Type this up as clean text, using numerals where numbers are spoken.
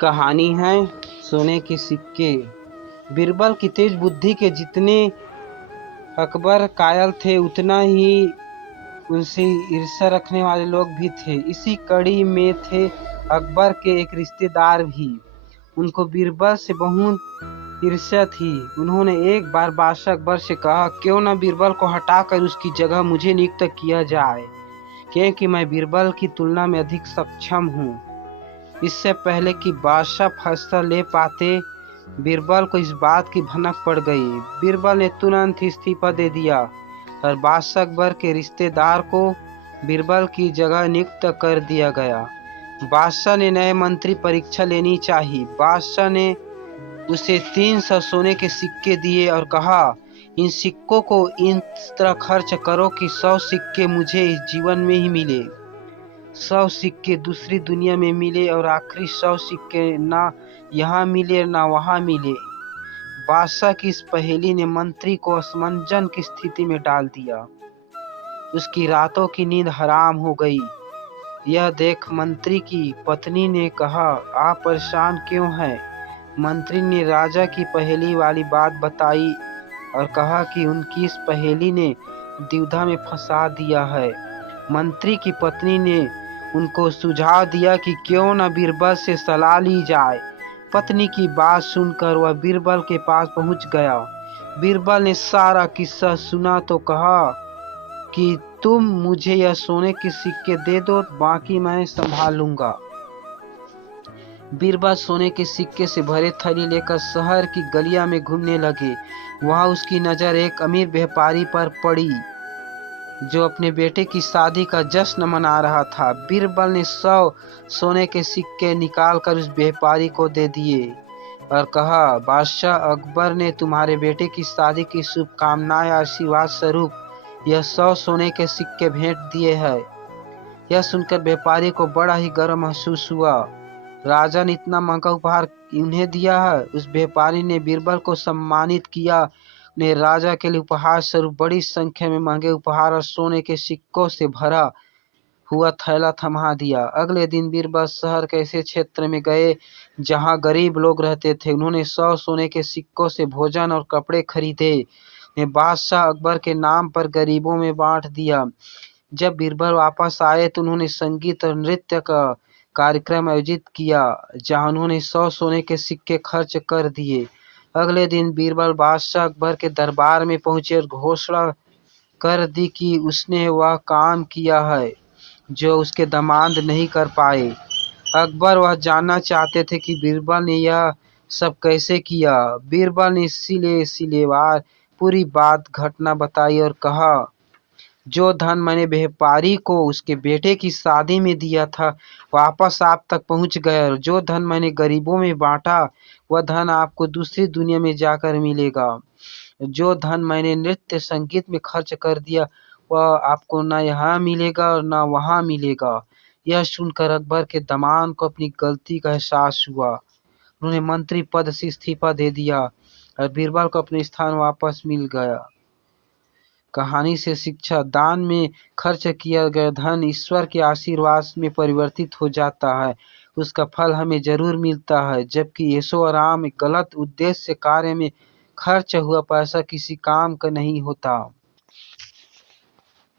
कहानी है सोने के सिक्के। बीरबल की तेज बुद्धि के जितने अकबर कायल थे उतना ही उनसे ईर्ष्या रखने वाले लोग भी थे। इसी कड़ी में थे अकबर के एक रिश्तेदार भी। उनको बीरबल से बहुत ईर्ष्या थी। उन्होंने एक बार बादशाह अकबर से कहा, क्यों न बीरबल को हटाकर उसकी जगह मुझे नियुक्त किया जाए, क्योंकि मैं बीरबल की तुलना में अधिक सक्षम हूँ। इससे पहले कि बादशाह फैसला ले पाते, बीरबल को इस बात की भनक पड़ गई। बीरबल ने तुरंत इस्तीफा दे दिया और बादशाह अकबर के रिश्तेदार को बीरबल की जगह नियुक्त कर दिया गया। बादशाह ने नए मंत्री परीक्षा लेनी चाहिए। बादशाह ने उसे 300 सोने के सिक्के दिए और कहा, इन सिक्कों को इस तरह खर्च करो कि 100 सिक्के मुझे इस जीवन में ही मिले, 100 सिक्के दूसरी दुनिया में मिले और आखिरी 100 सिक्के ना यहाँ मिले ना वहाँ मिले। बादशाह की इस पहेली ने मंत्री को असमंजस की स्थिति में डाल दिया। उसकी रातों की नींद हराम हो गई। यह देख मंत्री की पत्नी ने कहा, आप परेशान क्यों हैं? मंत्री ने राजा की पहेली वाली बात बताई और कहा कि उनकी इस पहेली ने दुविधा में फंसा दिया है। मंत्री की पत्नी ने उनको सुझाव दिया कि क्यों न बीरबल से सलाह ली जाए। पत्नी की बात सुनकर वह बीरबल के पास पहुंच गया। बीरबल ने सारा किस्सा सुना तो कहा कि तुम मुझे यह सोने के सिक्के दे दो, बाकी मैं संभाल लूंगा। बीरबल सोने के सिक्के से भरे थैली लेकर शहर की गलियां में घूमने लगे। वहां उसकी नजर एक अमीर व्यापारी पर पड़ी जो अपने बेटे की शादी का जश्न मना रहा था। बीरबल ने 100 सोने के सिक्के निकालकर उस व्यापारी को दे दिए और कहा, बादशाह अकबर ने तुम्हारे बेटे की शादी की शुभकामनाएं आशीर्वाद स्वरूप यह 100 सोने के सिक्के भेंट दिए हैं। यह सुनकर व्यापारी को बड़ा ही गर्व महसूस हुआ। राजा ने इतना महंगा उपहार उन्हें दिया है। उस व्यापारी ने बीरबल को सम्मानित किया। ने राजा के लिए उपहार स्वरूप बड़ी संख्या में महंगे उपहार और सोने के सिक्कों से भरा हुआ थैला थमा दिया। अगले दिन बीरबल शहर के ऐसे क्षेत्र में गए जहां गरीब लोग रहते थे। उन्होंने 100 सोने के सिक्कों से भोजन और कपड़े खरीदे। बादशाह अकबर के नाम पर गरीबों में बांट दिया। जब बीरबल वापस आए तो उन्होंने संगीत और नृत्य का कार्यक्रम आयोजित किया जहां उन्होंने 100 सोने के सिक्के खर्च कर दिए। अगले दिन बीरबल बादशाह अकबर के दरबार में पहुंचे और घोषणा कर दी कि उसने वह काम किया है जो उसके दामाद नहीं कर पाए। अकबर वह जानना चाहते थे कि बीरबल ने यह सब कैसे किया। बीरबल ने सिलेवार पूरी बात घटना बताई और कहा, जो धन मैंने व्यापारी को उसके बेटे की शादी में दिया था वापस आप तक पहुंच गया, और जो धन मैंने गरीबों में बांटा वह धन आपको दूसरी दुनिया में जाकर मिलेगा। जो धन मैंने नृत्य संगीत में खर्च कर दिया वह आपको न यहाँ मिलेगा और न वहाँ मिलेगा। यह सुनकर अकबर के दामाद को अपनी गलती का एहसास हुआ। उन्होंने मंत्री पद से इस्तीफा दे दिया और बीरबल को अपने स्थान वापस मिल गया। कहानी से शिक्षा, दान में खर्च किया गया धन ईश्वर के आशीर्वाद में परिवर्तित हो जाता है, उसका फल हमें जरूर मिलता है, जबकि ऐशो आराम गलत उद्देश्य से कार्य में खर्च हुआ पैसा किसी काम का नहीं होता।